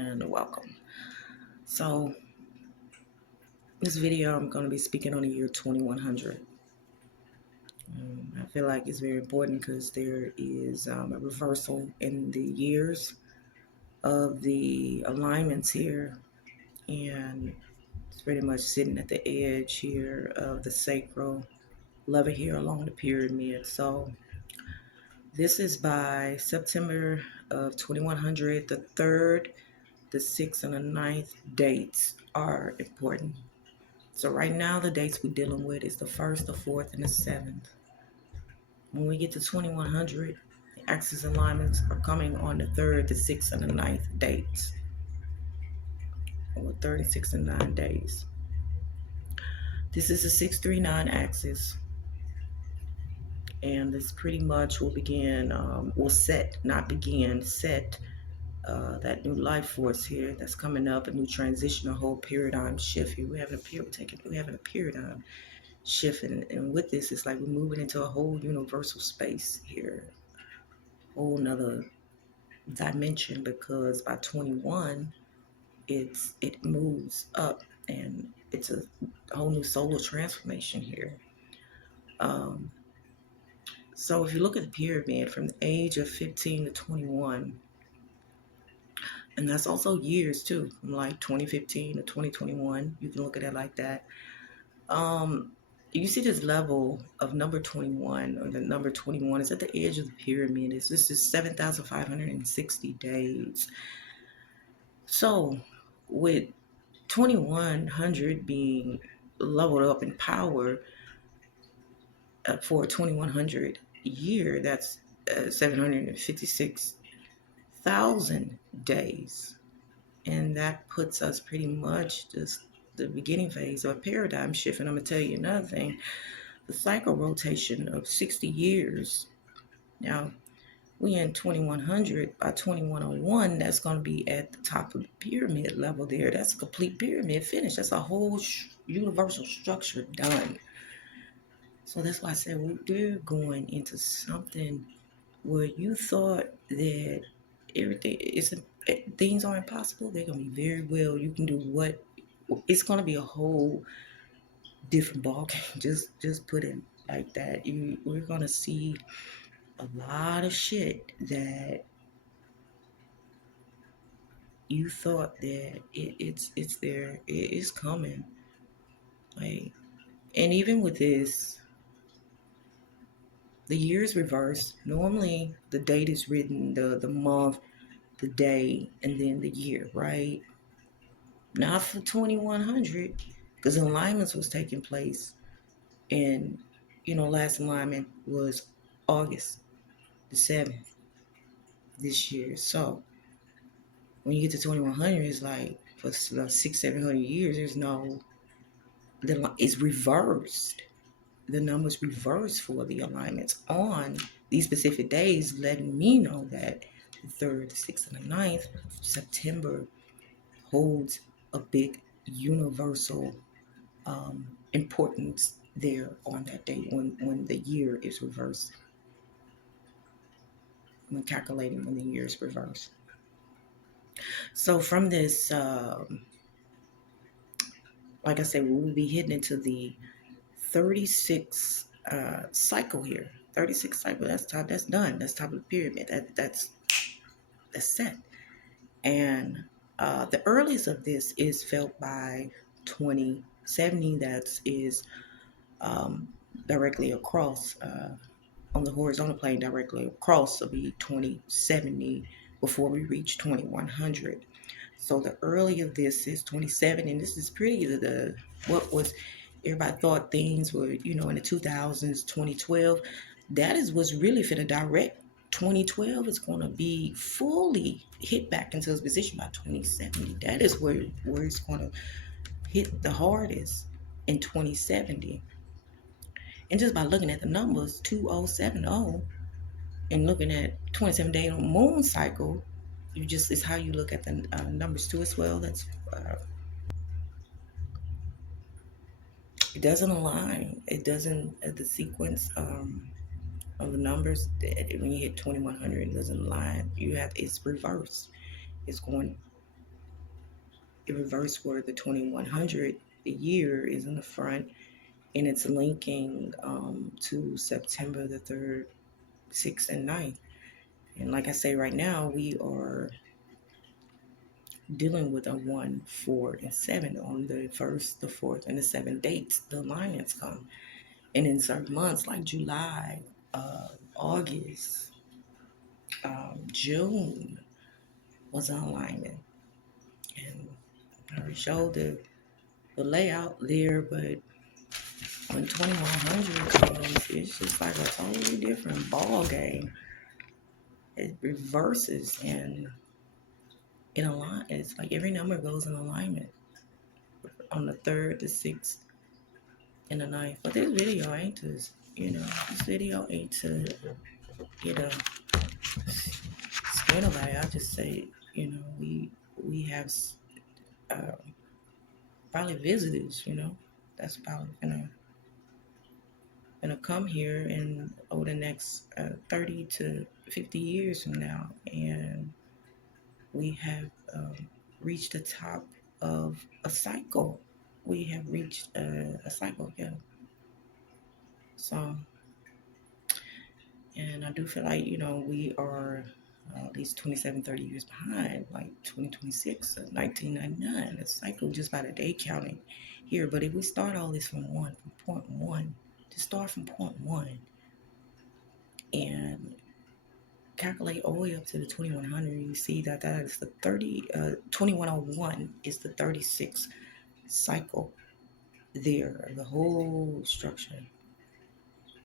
And welcome. So, this video I'm going to be speaking on the year 2100. I feel like it's very important because there is a reversal in the years of the alignments here, and it's pretty much sitting at the edge here of the sacral lever here along the pyramid. So, this is by September of 2100. The 3rd, the 6th, and the 9th dates are important. So right now the dates we're dealing with is the 1st, the 4th, and the 7th. When we get to 2100, the axis alignments are coming on the 3rd, the 6th, and the 9th dates. Or 36 and 9 days. This is a 639 axis. And this pretty much will begin, will set, not begin, set that new life force here that's coming up, a new transition, a whole paradigm shift here. We're having a paradigm shift, and with this, it's like we're moving into a whole universal space here, whole nother dimension, because by 21, it moves up, and it's a whole new solar transformation here. Um, so if you look at the pyramid from the age of 15 to 21, and that's also years too, from like 2015 to 2021. You can look at it like that. Um, you see this level of number 21, or the number 21 is at the edge of the pyramid. This is 7,560 days. So with 2100 being leveled up in power for a 2100 year, that's 756,000 days. And that puts us pretty much just the beginning phase of a paradigm shift. And I'm going to tell you another thing, the cycle rotation of 60 years. Now, we in 2100, by 2101, that's going to be at the top of the pyramid level there. That's a complete pyramid finish. That's a whole universal structure done. So that's why I said we're going into something where you thought that everything is, things are impossible. They're going to be very well. You can do what, it's going to be a whole different ball game. Just put it like that. We're going to see a lot of shit that you thought that it's there, it is coming. Like, and even with this, the year is reversed. Normally the date is written, the month, the day, and then the year, right? Not for 2100, because alignments was taking place, and last alignment was August the 7th this year. So when you get to 2100, it's like for 600-700 years, there's no, it's reversed. The numbers reversed for the alignments on these specific days, letting me know that the 3rd, the 6th, and the 9th September holds a big universal importance there on that date when the year is reversed, when calculating when the year is reversed. So from this, like I said, we will be hitting into the 36 cycle here. 36 cycle. That's top. That's done. That's top of the pyramid. That's set. And the earliest of this is felt by 2070. That is directly across on the horizontal plane, directly across will be 2070 before we reach 2100. So the early of this is 27, and this is pretty the what was everybody thought things were, in the 2000s, 2012. That is what's really finna direct 2012 is going to be fully hit back into its position by 2070. That is where it's going to hit the hardest in 2070. And just by looking at the numbers, 2070, and looking at 27-day moon cycle, it's how you look at the numbers too as well. That's it doesn't align. It doesn't, the sequence of the numbers, when you hit 2100, it doesn't align. It's reversed. It's going reverse where the 2100 year is in the front, and it's linking to September the 3rd, 6th, and 9th. And like I say, right now, we are dealing with a 1, 4, and 7 on the 1st, the 4th, and the 7th dates. The alignments come. And in certain months like July, August, June was an alignment. And I already showed the layout there, but when 2100 comes, it's just like a totally different ball game. It reverses and it aligns. It's like every number goes in alignment on the 3rd, the 6th, and the 9th. But this video ain't to, this video ain't to, you know, scare nobody. I just say, we have probably visitors, that's probably gonna come here in over the next 30 to 50 years from now, and we have reached the top of a cycle. We have reached a cycle, yeah. So, and I do feel like, we are at least 27, 30 years behind, like 2026, 1999. The cycle just by the day counting here. But if we start all this from point one, to start from point one and calculate all the way up to the 2100, you see that is the 2101 is the 36th cycle there, the whole structure.